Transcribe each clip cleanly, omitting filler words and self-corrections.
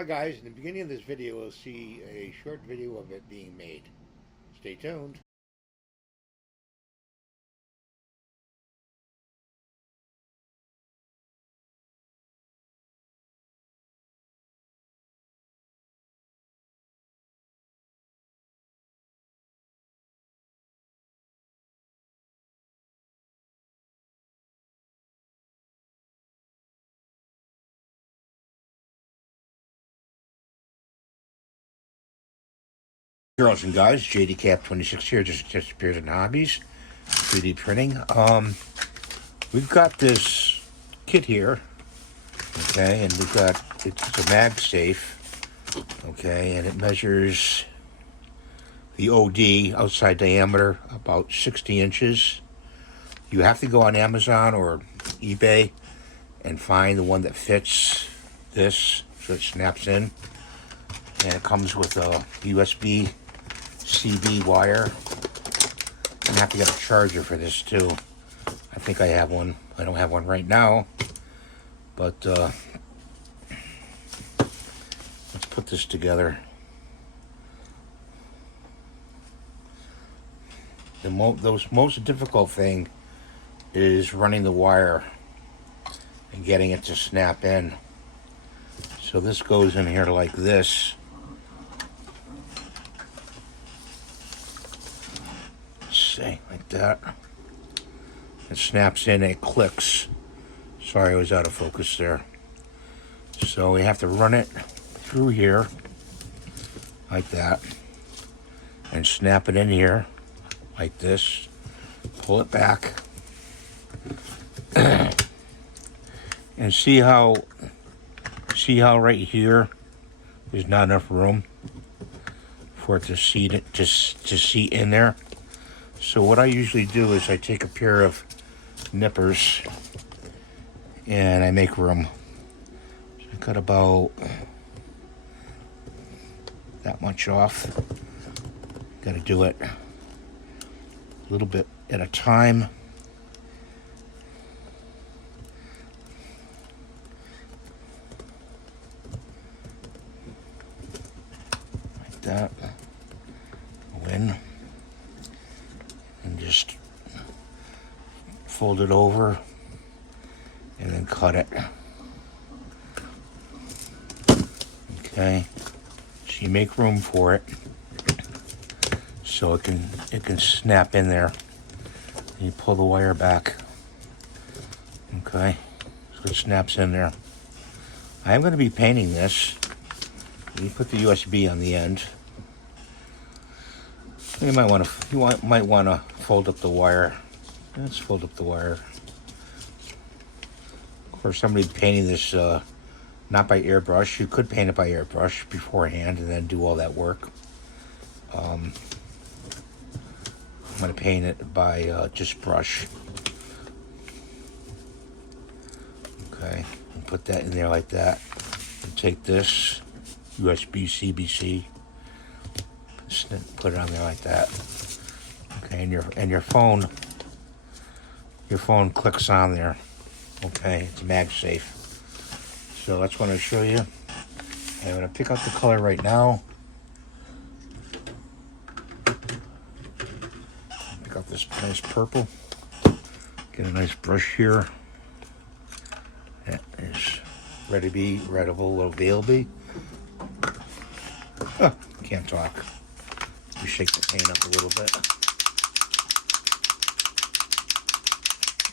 Hi guys, in the beginning of this video we'll see a short video of it being made. Stay tuned. Girls and guys, JDCap26 here, just appears in hobbies, 3D printing. We've got this kit here, okay, and it's a mag safe, okay, and it measures the OD, outside diameter, about 60 inches. You have to go on Amazon or eBay and find the one that fits this, so it snaps in. And it comes with a USB CB wire. I'm gonna have to get a charger for this too. I think I have one. I don't have one right now, but let's put this together. The most difficult thing is running the wire and getting it to snap in. So this goes in here like this. Like that. It snaps in and it clicks. Sorry, I was out of focus there. So we have to run it through here like that and snap it in here like this. Pull it back and see how right here there's not enough room for it to seat in there. So what I usually do is I take a pair of nippers and I make room. So I cut about that much off. Got to do it a little bit at a time. Like that. Go in. And just fold it over and then cut it. Okay, so you make room for it so it can snap in there. And you pull the wire back. Okay, so it snaps in there. I am going to be painting this. You put the USB on the end. You might want to fold up the wire. Let's fold up the wire. Of course, somebody painting this not by airbrush. You could paint it by airbrush beforehand and then do all that work. I'm going to paint it by just brush. Okay, and put that in there like that. And take this USB CBC. Put it on there like that. Okay, and your phone clicks on there. Okay, it's MagSafe. So that's what I'm going to show you. I'm going to pick out the color right now. Pick out this nice purple. Get a nice brush here. That is readable, available. Can't talk. You shake the paint up a little bit.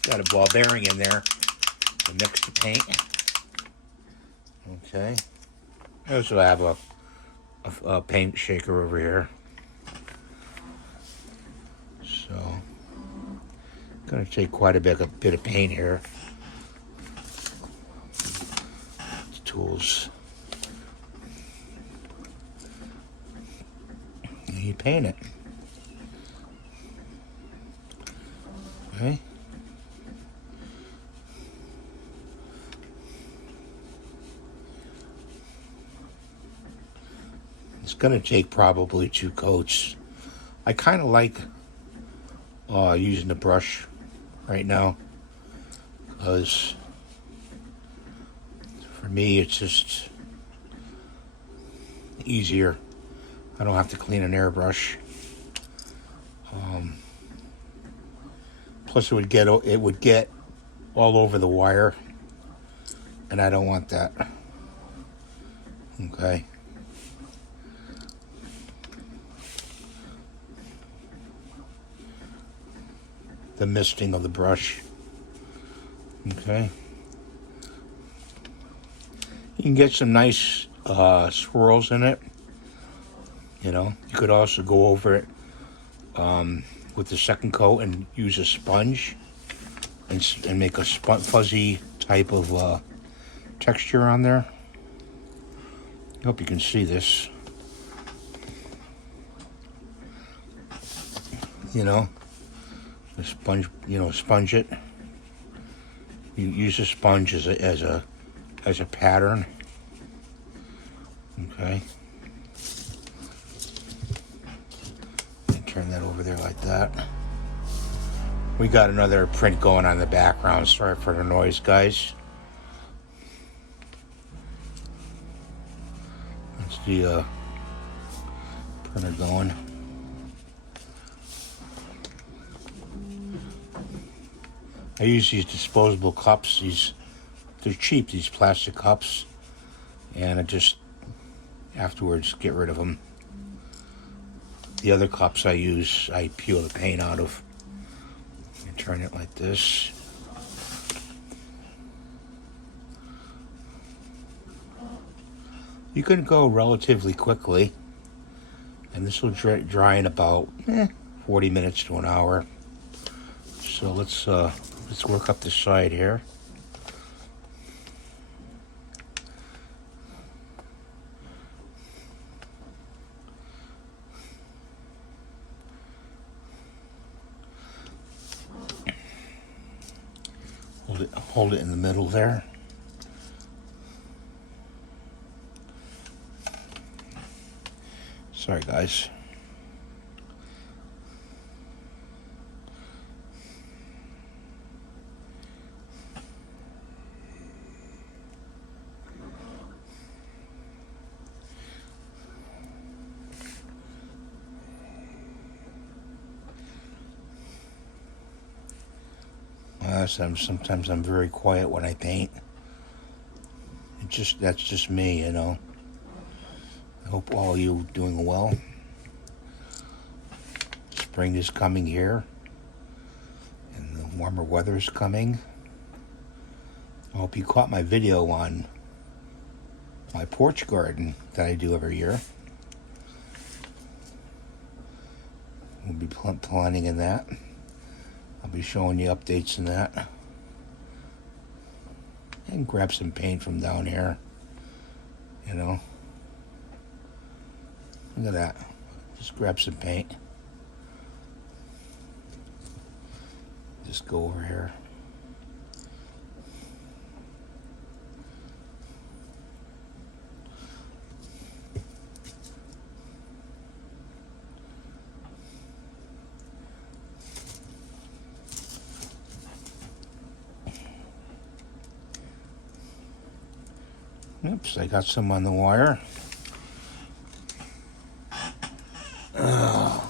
Got a ball bearing in there to mix the paint. Okay. I also have a paint shaker over here. So, gonna take quite a bit of paint here. Tools. And you paint it. Okay. It's going to take probably 2 coats. I kind of like using the brush right now because for me it's just easier. I don't have to clean an airbrush. Plus, it would get all over the wire, and I don't want that. Okay. The misting of the brush. Okay. You can get some nice swirls in it. You know, you could also go over it with the second coat and use a sponge and make a fuzzy type of texture on there. I hope you can see this. You know, the sponge. You know, sponge it. You use a sponge as a pattern. Okay. Turn that over there like that. We got another print going on in the background. Sorry for the noise, guys. That's the printer going. I use these disposable cups. They're cheap, these plastic cups, and I just afterwards get rid of them. The other cups I peel the paint out of. And turn it like this. You can go relatively quickly, and this will dry in about 40 minutes to an hour. So let's work up the side here. Hold it in the middle there. Sorry, guys. Sometimes I'm very quiet when I paint. That's just me, you know. I hope all of you doing well. Spring is coming here, and the warmer weather is coming. I hope you caught my video on my porch garden that I do every year. We'll be planting in that. I'll be showing you updates in that. And grab some paint from down here. You know. Look at that. Just grab some paint. Just go over here. Oops, I got some on the wire. Let's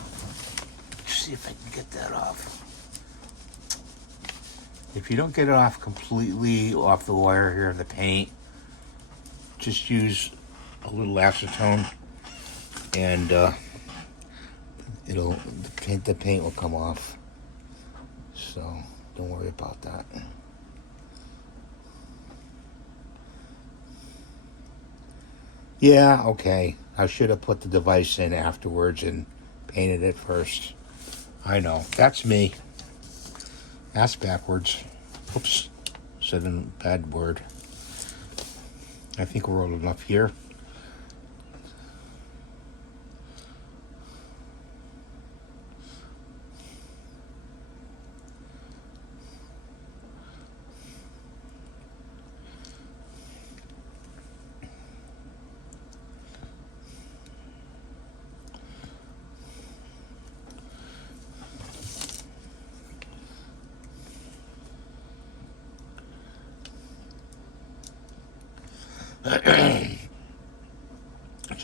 see if I can get that off. If you don't get it off completely off the wire here, the paint, just use a little acetone, and the paint will come off. So don't worry about that. Yeah, okay. I should have put the device in afterwards and painted it first. I know. That's me. That's backwards. Oops. Said a bad word. I think we're old enough here.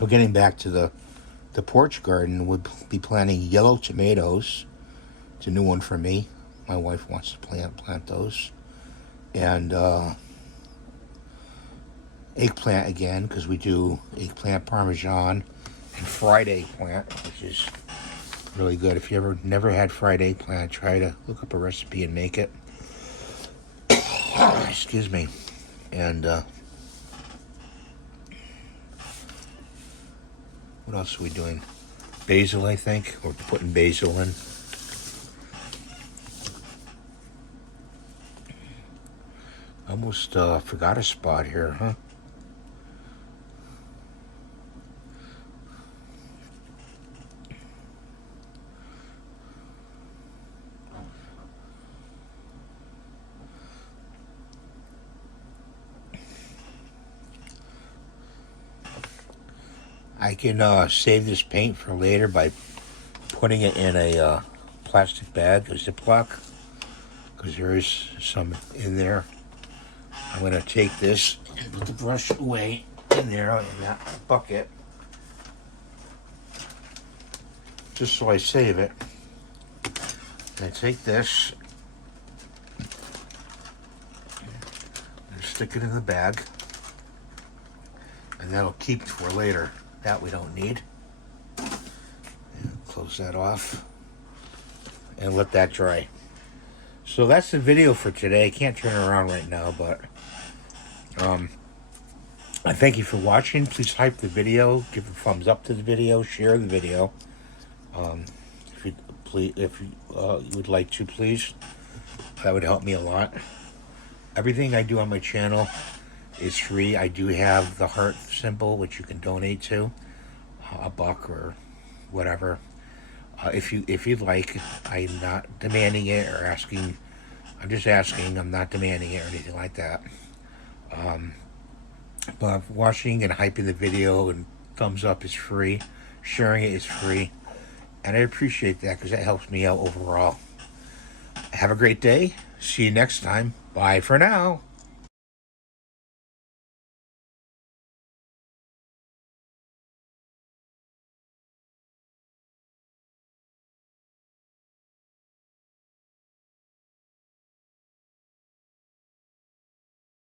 So getting back to the porch garden, we'll be planting yellow tomatoes. It's a new one for me. My wife wants to plant those. And eggplant again, because we do eggplant parmesan and fried eggplant, which is really good. If you ever never had fried eggplant, try to look up a recipe and make it. Excuse me. And what else are we doing? Basil, I think. We're putting basil in. Almost forgot a spot here, huh? I can save this paint for later by putting it in a plastic bag, a Ziploc, because there is some in there. I'm going to take this and put the brush away in there in that bucket, just so I save it. And I take this and stick it in the bag, and that'll keep for later. That we don't need. And close that off and let that dry. So that's the video for today. I can't turn it around right now, but I thank you for watching. Please hype the video, give a thumbs up to the video, share the video. If you would like to, please, that would help me a lot. Everything I do on my channel is free. I do have the heart symbol, which you can donate to, $1 or whatever. If you'd like. I'm not demanding it or asking. I'm just asking. I'm not demanding it or anything like that. But watching and hyping the video and thumbs up is free. Sharing it is free, and I appreciate that because that helps me out overall. Have a great day. See you next time. Bye for now.